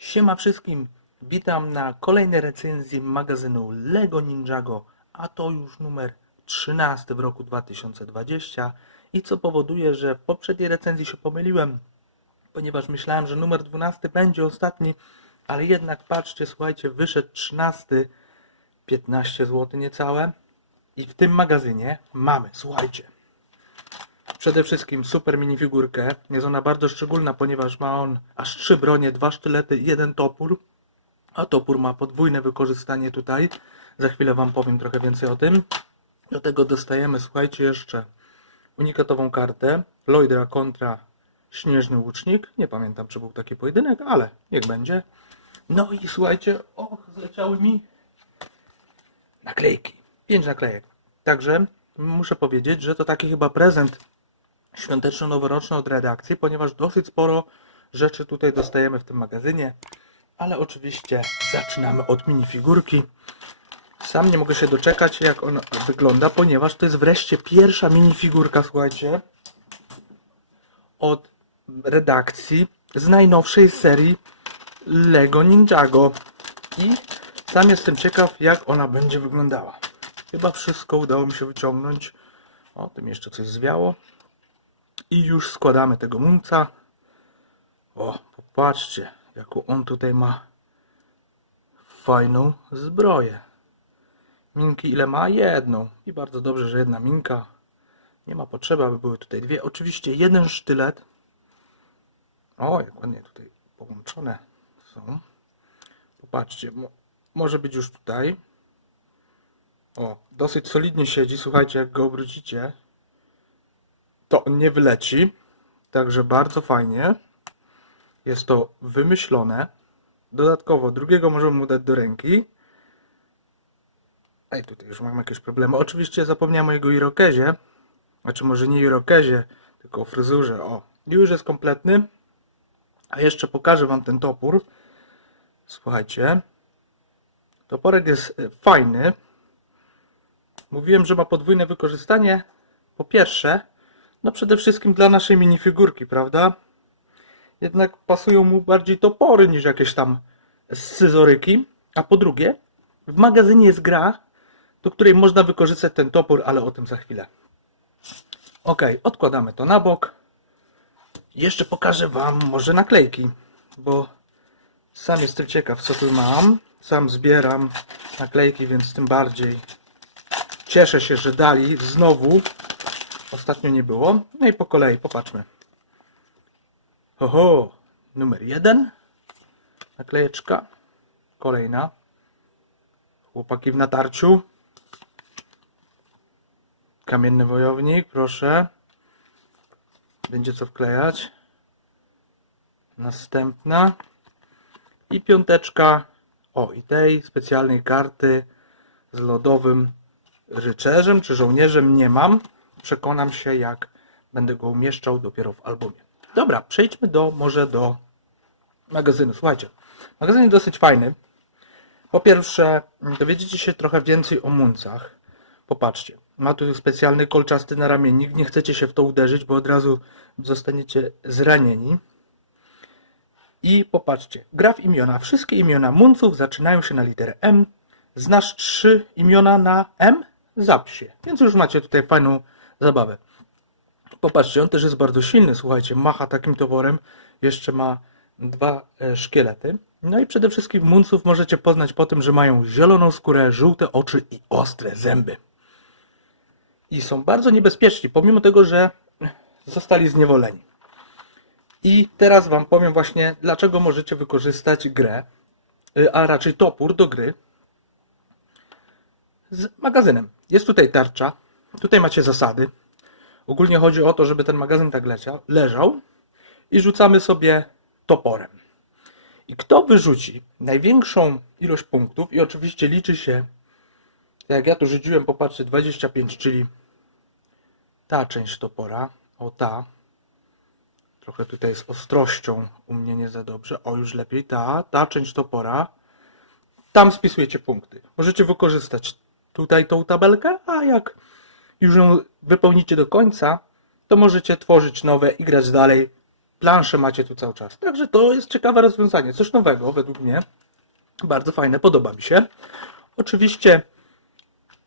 Siema wszystkim, witam na kolejnej recenzji magazynu LEGO Ninjago, a to już numer 13 w roku 2020 i co powoduje, że w poprzedniej recenzji się pomyliłem, ponieważ myślałem, że numer 12 będzie ostatni, ale jednak patrzcie, słuchajcie, wyszedł 13, 15 zł niecałe. I w tym magazynie mamy, słuchajcie, Przede wszystkim super minifigurkę. Jest ona bardzo szczególna, ponieważ ma on aż trzy bronie, dwa sztylety i jeden topór. A topór ma podwójne wykorzystanie tutaj. Za chwilę Wam powiem trochę więcej o tym. Do tego dostajemy, słuchajcie, jeszcze unikatową kartę. Lloydra kontra Śnieżny Łucznik. Nie pamiętam, czy był taki pojedynek, ale niech będzie. No i słuchajcie, och, zleciały mi naklejki. Pięć naklejek. Także muszę powiedzieć, że to taki chyba prezent świąteczno-noworoczny od redakcji, ponieważ dosyć sporo rzeczy tutaj dostajemy w tym magazynie. Ale oczywiście zaczynamy od minifigurki. Sam nie mogę się doczekać, jak ona wygląda, ponieważ to jest wreszcie pierwsza minifigurka, słuchajcie, od redakcji z najnowszej serii Lego Ninjago. I sam jestem ciekaw, jak ona będzie wyglądała. Chyba wszystko udało mi się wyciągnąć. O, tym jeszcze coś zwiało. I już składamy tego munca. O, popatrzcie, jaką on tutaj ma fajną zbroję. Minki ile ma? Jedną. I bardzo dobrze, że jedna minka. Nie ma potrzeby, aby były tutaj dwie. Oczywiście jeden sztylet. O, jak ładnie tutaj połączone są. Popatrzcie, mo może być już tutaj. O, dosyć solidnie siedzi. Słuchajcie, jak go obrócicie, to on nie wyleci. Także bardzo fajnie. Jest to wymyślone. Dodatkowo drugiego możemy mu dać do ręki. Ej, tutaj już mam jakieś problemy. Oczywiście zapomniałem o jego irokezie. Znaczy może nie irokezie, tylko o fryzurze. O, już jest kompletny. A jeszcze pokażę wam ten topór. Słuchajcie. Toporek jest e, fajny. Mówiłem, że ma podwójne wykorzystanie. Po pierwsze, no przede wszystkim dla naszej minifigurki, prawda? Jednak pasują mu bardziej topory niż jakieś tam scyzoryki. A po drugie, w magazynie jest gra, do której można wykorzystać ten topór, ale o tym za chwilę. Ok, odkładamy to na bok. Jeszcze pokażę Wam może naklejki, bo sam jestem ciekaw, co tu mam. Sam zbieram naklejki, więc tym bardziej cieszę się, że dali znowu. Ostatnio nie było. No i po kolei, popatrzmy. Oho, numer jeden. Naklejeczka. Kolejna. Chłopaki w natarciu. Kamienny wojownik, proszę. Będzie co wklejać. Następna. I piąteczka. O, i tej specjalnej karty z lodowym rycerzem czy żołnierzem nie mam. Przekonam się, jak będę go umieszczał dopiero w albumie. Dobra, przejdźmy do może do magazynu. Słuchajcie, magazyn jest dosyć fajny. Po pierwsze, dowiedziecie się trochę więcej o muncach. Popatrzcie, ma tu specjalny kolczasty naramiennik. Nie chcecie się w to uderzyć, bo od razu zostaniecie zranieni. I popatrzcie, gra w imiona. Wszystkie imiona munców zaczynają się na literę M. Znasz trzy imiona na M? Zapsie. Więc już macie tutaj fajną zabawę. Popatrzcie, on też jest bardzo silny, słuchajcie, macha takim toporem. Jeszcze ma dwa e, szkielety. No i przede wszystkim munców możecie poznać po tym, że mają zieloną skórę, żółte oczy i ostre zęby. I są bardzo niebezpieczni, pomimo tego, że zostali zniewoleni. I teraz Wam powiem właśnie, dlaczego możecie wykorzystać grę, y, a raczej topór do gry z magazynem. Jest tutaj tarcza, tutaj macie zasady. Ogólnie chodzi o to, żeby ten magazyn tak lecia, leżał i rzucamy sobie toporem. I kto wyrzuci największą ilość punktów, i oczywiście liczy się, jak ja tu rzuciłem, popatrzcie, 25, czyli ta część topora, o ta, trochę tutaj z ostrością u mnie nie za dobrze, o już lepiej, ta, ta część topora, tam spisujecie punkty. Możecie wykorzystać tutaj tą tabelkę, a jak już ją wypełnicie do końca, to możecie tworzyć nowe i grać dalej plansze macie tu cały czas. Także to jest ciekawe rozwiązanie, coś nowego według mnie. Bardzo fajne, podoba mi się. Oczywiście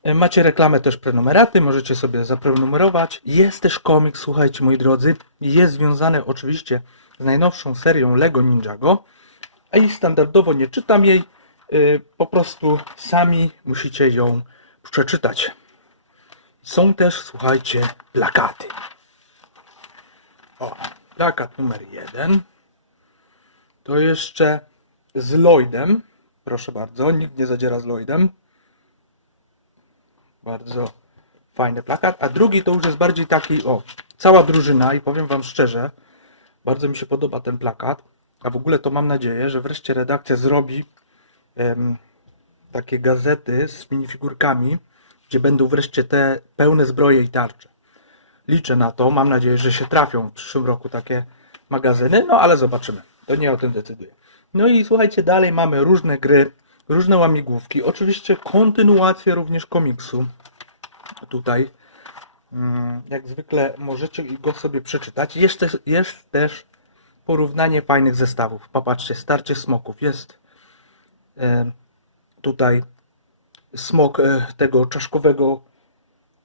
e, macie reklamę też prenumeraty, możecie sobie zaprenumerować. Jest też komiks, słuchajcie moi drodzy, jest związany oczywiście z najnowszą serią Lego Ninjago, a i standardowo nie czytam jej, y, po prostu sami musicie ją przeczytać. Są też, słuchajcie, plakaty. O, plakat numer jeden. To jeszcze z Lloydem. Proszę bardzo, nikt nie zadziera z Lloydem. Bardzo fajny plakat. A drugi to już jest bardziej taki, o, cała drużyna i powiem Wam szczerze, bardzo mi się podoba ten plakat. A w ogóle to mam nadzieję, że wreszcie redakcja zrobi takie gazety z minifigurkami, gdzie będą wreszcie te pełne zbroje i tarcze. Liczę na to, mam nadzieję, że się trafią w przyszłym roku takie magazyny, no ale zobaczymy. To nie o tym decyduję. No i słuchajcie, dalej mamy różne gry, różne łamigłówki, oczywiście kontynuację również komiksu. Tutaj, mm, jak zwykle, możecie go sobie przeczytać. Jest też, jest też porównanie fajnych zestawów. Popatrzcie, starcie smoków. Jest tutaj smok e, tego czaszkowego,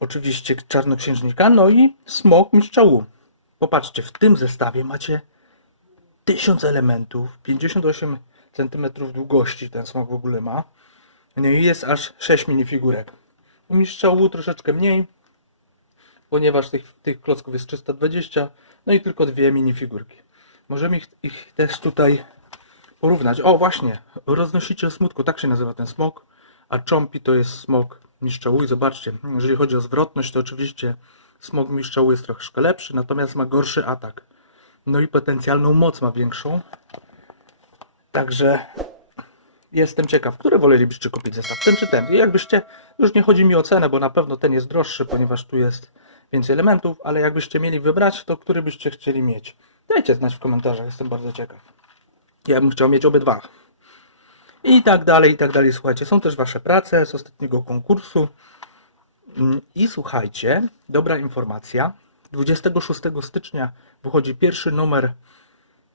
oczywiście czarnoksiężnika, no i smok mistrza Wu. Popatrzcie, w tym zestawie macie 1000 elementów, 58 cm długości ten smok w ogóle ma. No i jest aż 6 minifigurek. U mistrza Wu troszeczkę mniej, ponieważ tych, tych klocków jest 320, no i tylko dwie minifigurki. Możemy ich, ich też tutaj porównać. O, właśnie, roznosiciel smutku, tak się nazywa ten smok, a Chompi to jest smok mistrza Wu. I zobaczcie, jeżeli chodzi o zwrotność, to oczywiście smok mistrza jest troszkę lepszy, natomiast ma gorszy atak. No i potencjalną moc ma większą. Także jestem ciekaw, który wolelibyście kupić zestaw, ten czy ten. I jakbyście, już nie chodzi mi o cenę, bo na pewno ten jest droższy, ponieważ tu jest więcej elementów, ale jakbyście mieli wybrać, to który byście chcieli mieć? Dajcie znać w komentarzach, jestem bardzo ciekaw. Ja bym chciał mieć obydwa. I tak dalej, i tak dalej. Słuchajcie, są też Wasze prace z ostatniego konkursu. Mm, I słuchajcie, dobra informacja. 26 stycznia wychodzi pierwszy numer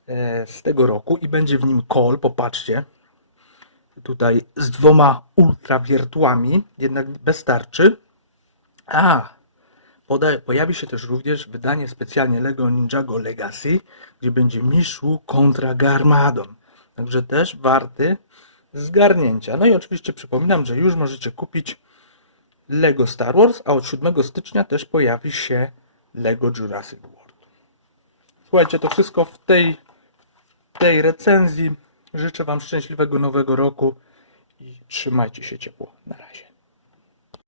e, z tego roku i będzie w nim call. Popatrzcie, tutaj z dwoma ultrawiertłami, jednak bez tarczy. A, poda- pojawi się też również wydanie specjalnie Lego Ninjago Legacy, gdzie będzie Mishu kontra Garmadon. Także też warty zgarnięcia. No i oczywiście przypominam, że już możecie kupić Lego Star Wars, a od 7 stycznia też pojawi się Lego Jurassic World. Słuchajcie, to wszystko w tej, tej recenzji. Życzę Wam szczęśliwego nowego roku i trzymajcie się ciepło. Na razie.